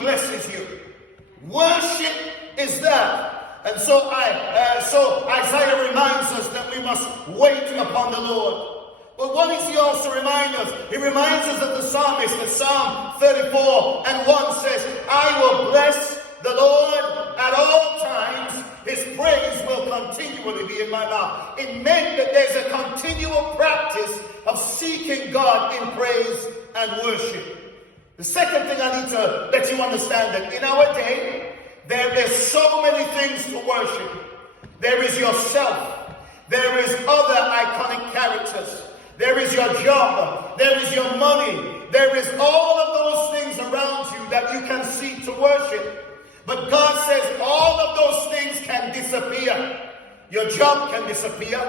blesses you. Worship is that. And so Isaiah reminds us that we must wait upon the Lord. But what does he also remind us? He reminds us of the psalmist in Psalm 34 and 1 says, I will bless the Lord at all times. His praise will continually be in my mouth. It meant that there's a continual practice of seeking God in praise and worship. The second thing I need to let you understand that in our day, there is so many things to worship. There is yourself. There is other iconic characters. There is your job. There is your money. There is all of those things around you that you can seek to worship. But God says all of those things can disappear. Your job can disappear.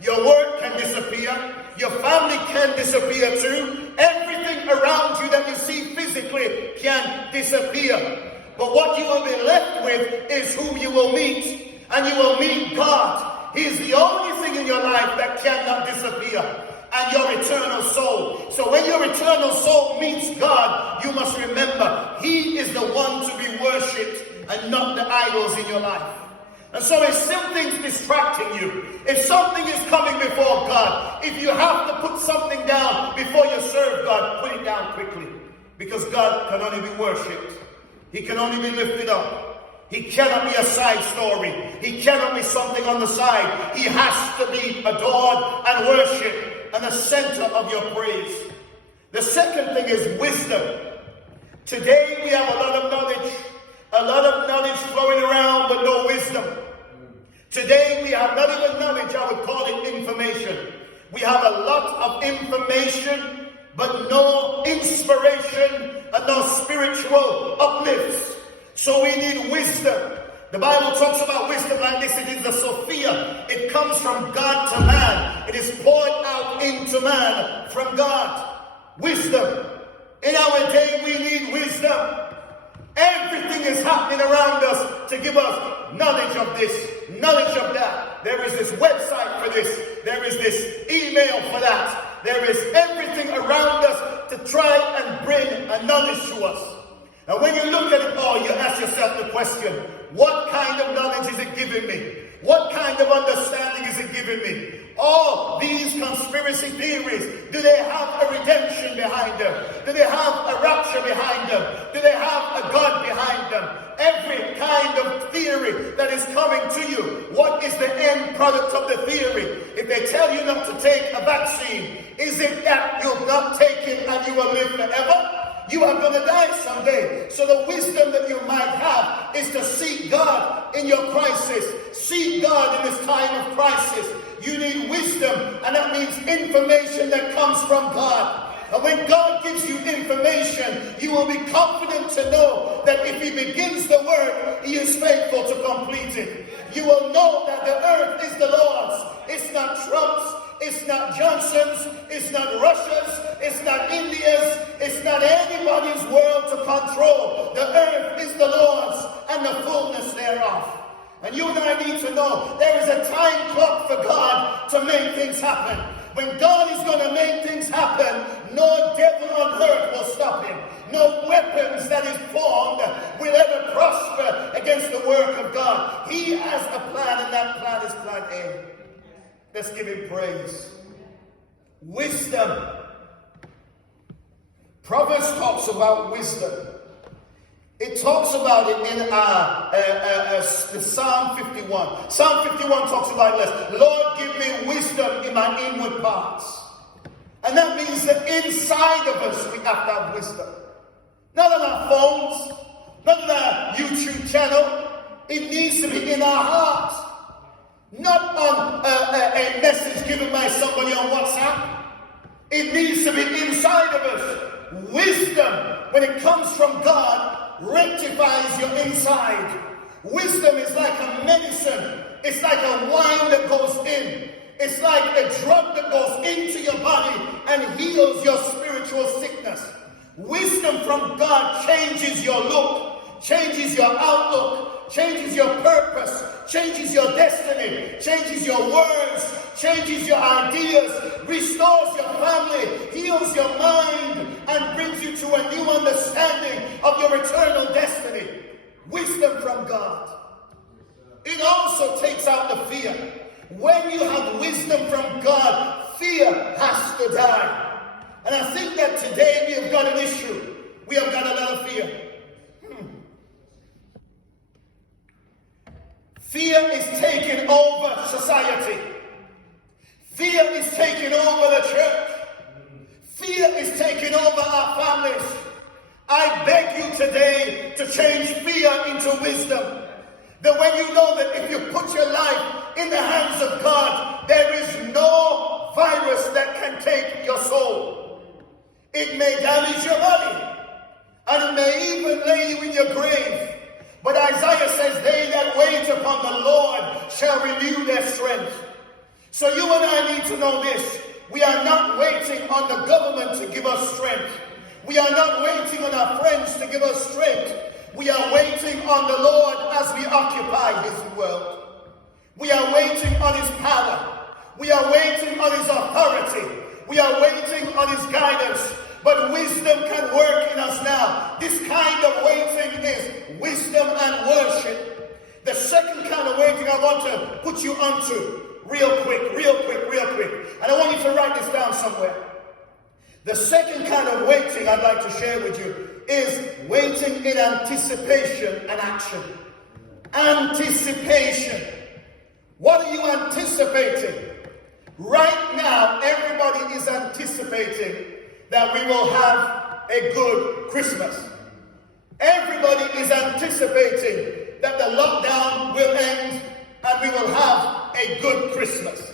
Your work can disappear. Your family can disappear too. Everything around you that you see physically can disappear. But what you will be left with is who you will meet. And you will meet God. He is the only thing in your life that cannot disappear. And your eternal soul. So when your eternal soul meets God, you must remember He is the one to be worshipped and not the idols in your life. And so if something's distracting you, if something is coming before God, if you have to put something down before you serve God, put it down quickly. Because God can only be worshipped. He can only be lifted up. He cannot be a side story. He cannot be something on the side. He has to be adored and worshipped and the center of your praise. The second thing is wisdom. Today we have a lot of knowledge flowing around, but no wisdom. Today we have not even knowledge, I would call it information. We have a lot of information, but no inspiration and no spiritual uplifts. So we need wisdom. The Bible talks about wisdom like this. It is the Sophia. It comes from God to man. It is poured out into man from God. Wisdom. In our day, we need wisdom. Everything is happening around us to give us knowledge of this, knowledge of that. There is this website for this. There is this email for that. There is everything around us to try and bring a knowledge to us. And when you look at it all, you ask yourself the question, what kind of knowledge is it giving me? What kind of understanding is it giving me? All these conspiracy theories, do they have a redemption behind them? Do they have a rapture behind them? Do they have a God behind them? Every kind of theory that is coming to you, what is the end product of the theory? If they tell you not to take a vaccine, is it that you'll not take it and you will live forever? You are going to die someday. So the wisdom that you might have is to seek God in your crisis. Seek God in this time of crisis. You need wisdom, and that means information that comes from God. And when God gives you information, you will be confident to know that if He begins the work, He is faithful to complete it. You will know that the earth is the Lord's. It's not Trump's. It's not Johnson's, it's not Russia's, it's not India's, it's not anybody's world to control. The earth is the Lord's and the fullness thereof. And you and I need to know there is a time clock for God to make things happen. When God is going to make things happen, no devil on earth will stop Him. No weapons that is formed will ever prosper against the work of God. He has a plan, and that plan is plan A. Let's give Him praise. Wisdom. Proverbs talks about wisdom. It talks about it in Psalm 51. Psalm 51 talks about this. Lord, give me wisdom in my inward parts. And that means that inside of us we have to have wisdom. Not on our phones, not on our YouTube channel. It needs to be in our hearts. Not on a message given by somebody on WhatsApp. It needs to be inside of us. Wisdom, when it comes from God, rectifies your inside. Wisdom is like a medicine. It's like a wine that goes in. It's like a drug that goes into your body and heals your spiritual sickness. Wisdom from God changes your look, changes your outlook, changes your purpose, changes your destiny, changes your words, changes your ideas, restores your family, heals your mind, and brings you to a new understanding of your eternal destiny. Wisdom from God. It also takes out the fear. When you have wisdom from God, fear has to die. And I think that today we have got an issue. We have got a lot of fear. Fear is taking over society. Fear is taking over the church. Fear is taking over our families. I beg you today to change fear into wisdom. That when you know that if you put your life in the hands of God, there is no virus that can take your soul. It may damage your body, and it may even lay you in your grave. But Isaiah says, they that wait upon the Lord shall renew their strength. So you and I need to know this. We are not waiting on the government to give us strength. We are not waiting on our friends to give us strength. We are waiting on the Lord as we occupy His world. We are waiting on His power. We are waiting on His authority. We are waiting on His guidance. But wisdom can work in us now. This kind of waiting is wisdom and worship. The second kind of waiting I want to put you onto real quick. And I want you to write this down somewhere. The second kind of waiting I'd like to share with you is waiting in anticipation and action. Anticipation. What are you anticipating? Right now, everybody is anticipating that we will have a good Christmas. Everybody is anticipating that the lockdown will end and we will have a good Christmas.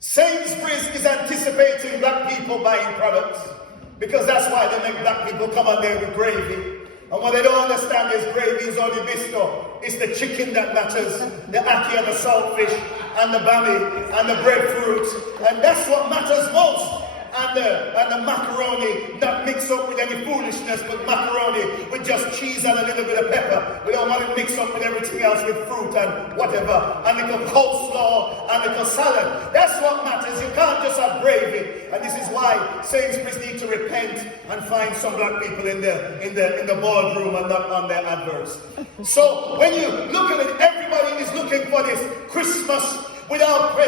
Sainsbury's is anticipating black people buying products because that's why they make black people come on there with gravy. And what they don't understand is gravy is only bisto. It's the chicken that matters, the ackee and the saltfish and the bami and the breadfruit. And that's what matters most. And the macaroni not mixed up with any foolishness, but macaroni with just cheese and a little bit of pepper. We don't want it mixed up with everything else with fruit and whatever. And little coleslaw and little salad. That's what matters. You can't just have gravy. And this is why Sainsbury's need to repent and find some black people in the boardroom and not on their adverts. So when you look at it, everybody is looking for this Christmas without presents.